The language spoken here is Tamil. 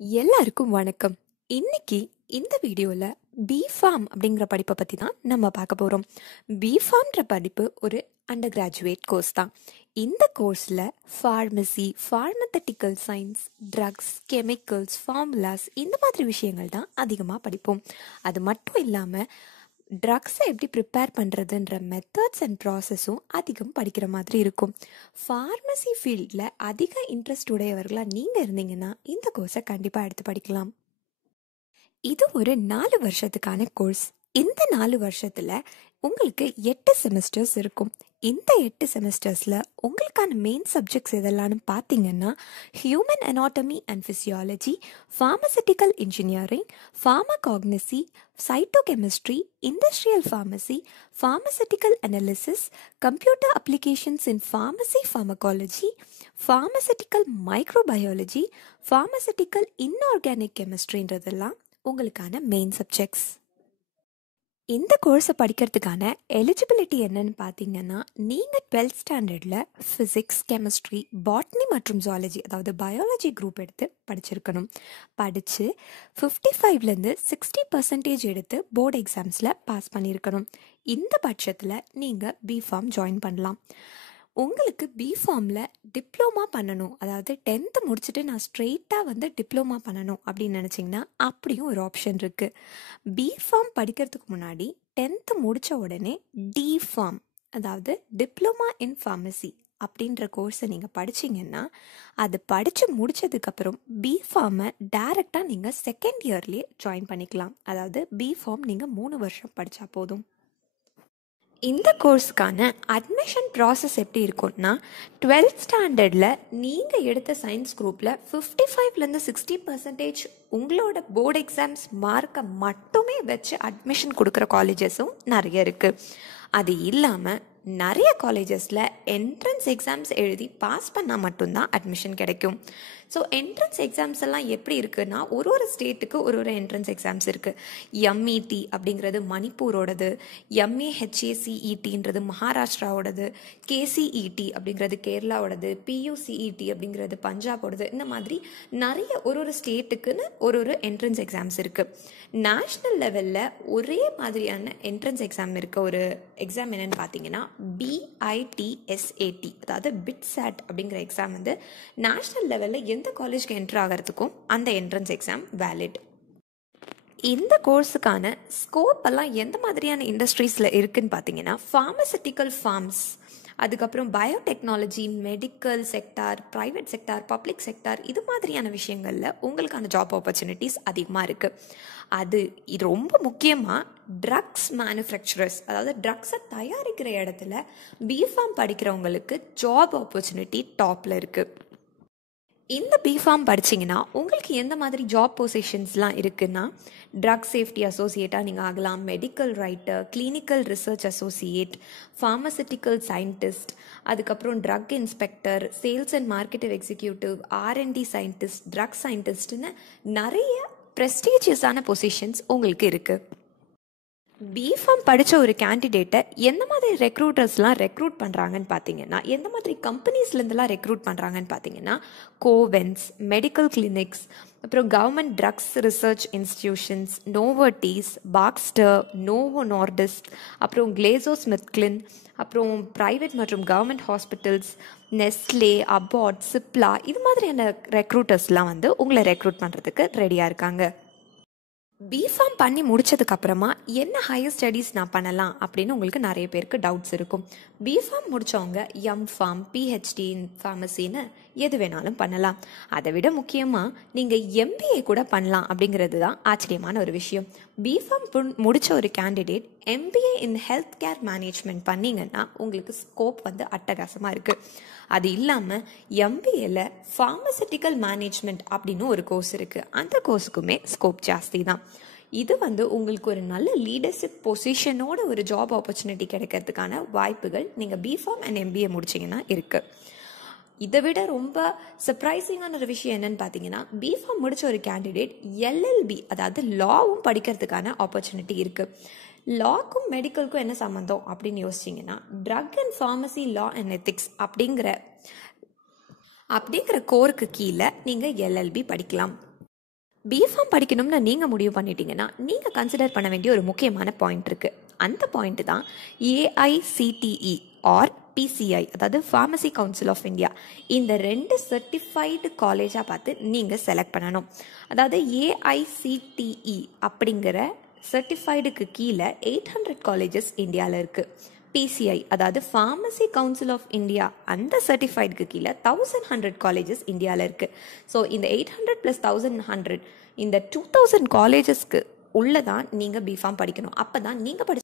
எல்லாருக்கும் வணக்கம். இன்னைக்கு இந்த வீடியோல பிஃபார்ம் அப்படிங்கிற படிப்பை பத்தி தான் நம்ம பார்க்க போறோம். பிஃபார்ம்ன்ற படிப்பு ஒரு அண்டர் கிராஜுவேட் கோர்ஸ் தான். இந்த கோர்ஸ்ல pharmacy, pharmaceutical science, drugs, chemicals, formulas இந்த மாதிரி விஷயங்கள் தான் அதிகமாக படிப்போம். அது மட்டும் இல்லாமல் ட்ரக்ஸை எப்படி ப்ரிப்பேர் பண்ணுறதுன்ற மெத்தட்ஸ் அண்ட் ப்ராசஸும் அதிகம் படிக்கிற மாதிரி இருக்கும். ஃபார்மசி ஃபீல்டில் அதிக இன்ட்ரெஸ்ட் உடையவர்களாக நீங்கள் இருந்தீங்கன்னா இந்த கோர்ஸை கண்டிப்பாக எடுத்து படிக்கலாம். இது ஒரு 4 வருஷத்துக்கான கோர்ஸ். இந்த 4 வருஷத்தில் உங்களுக்கு 8 செமஸ்டர்ஸ் இருக்கும். இந்த 8 செமஸ்டர்ஸில் உங்களுக்கான மெயின் சப்ஜெக்ட்ஸ் எதெல்லாம்னு பார்த்தீங்கன்னா human anatomy and physiology, pharmaceutical engineering, pharmacognosy, cytochemistry, industrial pharmacy, pharmaceutical analysis, computer applications in pharmacy pharmacology, pharmaceutical microbiology, pharmaceutical inorganic கெமிஸ்ட்ரின்றதெல்லாம் உங்களுக்கான மெயின் சப்ஜெக்ட்ஸ். இந்த கோர்ஸை படிக்கிறதுக்கான எலிஜிபிலிட்டி என்னன்னு பார்த்தீங்கன்னா, நீங்கள் 12th ஸ்டாண்டர்டில் ஃபிசிக்ஸ், கெமிஸ்ட்ரி, பாட்னி மற்றும் ஜுவாலஜி அதாவது பயாலஜி குரூப் எடுத்து படிச்சிருக்கணும். படித்து 55லேருந்து 60% எடுத்து போர்டு எக்ஸாம்ஸில் பாஸ் பண்ணியிருக்கணும். இந்த பட்சத்தில் நீங்கள் பிஃபார்ம் ஜாயின் பண்ணலாம். உங்களுக்கு பிஃபார்மில் டிப்ளமா பண்ணணும், அதாவது 10th முடிச்சுட்டு நான் ஸ்ட்ரெயிட்டாக டிப்ளமா பண்ணணும் அப்படின்னு நினச்சிங்கன்னா அப்படியும் ஒரு ஆப்ஷன் இருக்குது. பிஃபார்ம் படிக்கிறதுக்கு முன்னாடி 10th முடித்த உடனே டிஃபார்ம் அதாவது டிப்ளமா இன் ஃபார்மசி அப்படின்ற கோர்ஸை நீங்கள் படிச்சிங்கன்னா அது படித்து முடித்ததுக்கப்புறம் பிஃபார்மை டைரெக்டாக நீங்கள் செகண்ட் இயர்லேயே ஜாயின் பண்ணிக்கலாம். அதாவது பிஃபார்ம் நீங்கள் 3 வருஷம் படித்தா போதும். இந்த கோர்ஸுக்கான அட்மிஷன் ப்ராசஸ் எப்படி இருக்கும்னா, 12th ஸ்டாண்டர்டில் நீங்கள் எடுத்த சயின்ஸ் குரூப்பில் 55லேருந்து 60% உங்களோட போர்டு எக்ஸாம்ஸ் மார்க்கை மட்டுமே வச்சு அட்மிஷன் கொடுக்குற காலேஜஸும் நிறைய இருக்குது. அது இல்லாமல் நிறைய காலேஜஸில் என்ட்ரன்ஸ் எக்ஸாம்ஸ் எழுதி பாஸ் பண்ணால் மட்டும்தான் அட்மிஷன் கிடைக்கும். ஸோ என்ட்ரன்ஸ் எக்ஸாம்ஸ் எல்லாம் எப்படி இருக்குன்னா, ஒரு ஸ்டேட்டுக்கு ஒரு என்ட்ரன்ஸ் எக்ஸாம்ஸ் இருக்குது. எம்இடி அப்படிங்கிறது மணிப்பூரோடது, எம்ஏஹெச்ஏசிஇடின்றது மகாராஷ்டிராவோடது, கேசிஇடி அப்படிங்கிறது கேரளாவோடது, பியூசிஇடி அப்படிங்கிறது பஞ்சாபோடது. இந்த மாதிரி நிறைய ஒரு ஸ்டேட்டுக்குன்னு ஒரு என்ட்ரன்ஸ் எக்ஸாம்ஸ் இருக்குது. நேஷ்னல் லெவலில் ஒரே மாதிரியான என்ட்ரன்ஸ் எக்ஸாம் இருக்க ஒரு எக்ஸாம் என்னென்னு பார்த்தீங்கன்னா பிஐடிஎஸ்ஏடி அதாவது பிட்சாட் அப்படிங்கிற எக்ஸாம் நேஷ்னல் லெவலில் எந்த காலேஜ்க்கு என்ட்ரு ஆகிறதுக்கும் அந்த என்ட்ரன்ஸ் எக்ஸாம் வேலிட். இந்த கோர்ஸுக்கான ஸ்கோப் எல்லாம் எந்த மாதிரியான இண்டஸ்ட்ரீஸில் இருக்குன்னு பார்த்தீங்கன்னா ஃபார்மசூட்டிக்கல் ஃபார்ம்ஸ், அதுக்கப்புறம் biotechnology, medical sector, private sector, public sector இது மாதிரியான விஷயங்களில் உங்களுக்கான ஜாப் ஆப்பர்ச்சுனிட்டிஸ் அதிகமாக இருக்குது. அது ரொம்ப முக்கியமாக ட்ரக்ஸ் மேனுஃபேக்சரர்ஸ் அதாவது ட்ரக்ஸை தயாரிக்கிற இடத்துல பிஃபார்ம் படிக்கிறவங்களுக்கு ஜாப் ஆப்பர்ச்சுனிட்டி டாப்பில் இருக்குது. இந்த பிஃபார்ம் படிச்சிங்கன்னா உங்களுக்கு எந்த மாதிரி ஜாப் பொசிஷன்ஸ்லாம் இருக்குன்னா, ட்ரக் சேஃப்டி அசோசியேட்டாக நீங்கள் ஆகலாம், medical writer, clinical research associate, pharmaceutical scientist, அதுக்கப்புறம் drug inspector, sales and marketing executive, R and D scientist, drug சயின்டிஸ்ட்னு நிறைய ப்ரெஸ்டீஜியஸான பொசிஷன்ஸ் உங்களுக்கு இருக்குது. பிஃபார்ம் படித்த ஒரு கேண்டிடேட்டை எந்த மாதிரி ரெக்ரூட்டர்ஸ்லாம் ரெக்ரூட் பண்ணுறாங்கன்னு பார்த்தீங்கன்னா, எந்த மாதிரி கம்பெனிஸ்லேருந்துலாம் ரெக்ரூட் பண்ணுறாங்கன்னு பார்த்தீங்கன்னா, கோவென்ஸ், மெடிக்கல் கிளினிக்ஸ், அப்புறம் government drugs research institutions, Novartis, Baxter, Novo Nordisk, அப்புறம் கிளேசோஸ்மித்க்ளின், அப்புறம் ப்ரைவேட் மற்றும் government hospitals, Nestle, Abbott, Cipla இது மாதிரியான ரெக்ரூட்டர்ஸ்லாம் உங்களை ரெக்ரூட் பண்ணுறதுக்கு ரெடியாக இருக்காங்க. பிஃபார்ம் பண்ணி முடிச்சதுக்கப்புறமா என்ன ஹையர் ஸ்டடீஸ் நான் பண்ணலாம் அப்படின்னு உங்களுக்கு நிறைய பேருக்கு டவுட்ஸ் இருக்கும். பிஃபார்ம் முடித்தவங்க எம்ஃபார்ம், பிஹெச்டி இன் ஃபார்மசின்னு எது வேணாலும் பண்ணலாம். அதை விட முக்கியமாக நீங்கள் எம்பிஏ கூட பண்ணலாம் அப்படிங்கிறது தான் ஆச்சரியமான ஒரு விஷயம். பிஃபார்ம் முடித்த ஒரு candidate MBA in health care management பண்ணிங்கன்னா உங்களுக்கு ஸ்கோப் அட்டகாசமாக இருக்குது. அது இல்லாமல் எம்பிஏல ஃபார்மசூட்டிக்கல் மேனேஜ்மெண்ட் அப்படின்னு ஒரு கோர்ஸ் இருக்குது. அந்த கோர்ஸுக்குமே ஸ்கோப் ஜாஸ்தி தான். இது உங்களுக்கு ஒரு நல்ல லீடர்ஷிப் பொசிஷனோட ஒரு ஜாப் ஆப்பர்ச்சுனிட்டி கிடைக்கிறதுக்கான வாய்ப்புகள் நீங்கள் பிஃபார்ம் அண்ட் எம்பிஏ முடிச்சிங்கன்னா இருக்குது. இதை விட ரொம்ப சர்ப்ரைசிங்கான ஒரு விஷயம் என்னன்னு பார்த்தீங்கன்னா, பிஃபார்ம் முடித்த ஒரு கேண்டிடேட் எல்எல்பி அதாவது லாவும் படிக்கிறதுக்கான ஆப்பர்ச்சுனிட்டி இருக்குது. லாக்கும் மெடிக்கலுக்கும் என்ன சம்மந்தம் அப்படின்னு யோசிச்சிங்கன்னா, drug and pharmacy law and ethics அப்படிங்கிற கோருக்கு கீழே நீங்கள் எல்எல்பி படிக்கலாம். பிஃபார்ம் படிக்கணும்னு நீங்கள் முடிவு பண்ணிட்டீங்கன்னா நீங்கள் கன்சிடர் பண்ண வேண்டிய ஒரு முக்கியமான பாயிண்ட் இருக்குது. அந்த பாயிண்ட் தான் ஏஐசிடிஇ ஆர் பிசிஐ, அதாவது ஃபார்மசி கவுன்சில் ஆஃப் இந்தியா. இந்த 2 சர்டிஃபைடு காலேஜாக பார்த்து நீங்கள் செலக்ட் பண்ணணும். அதாவது ஏஐசிடிஇ அப்படிங்கிற சர்டிஃபைடுக்கு கீழே 800 காலேஜஸ் இந்தியாவில் இருக்குது. பிசிஐ, அதாவது ஃபார்மசி கவுன்சில் ஆஃப் இந்தியா, அந்த சர்டிஃபைடுக்கு கீழே 1100 காலேஜஸ் இந்தியாவில் இருக்குது. ஸோ இந்த 800 + 1100, இந்த 2000 காலேஜஸ்க்கு உள்ளே தான் நீங்கள் பிஃபார்ம் படிக்கணும். அப்போ தான் நீங்கள்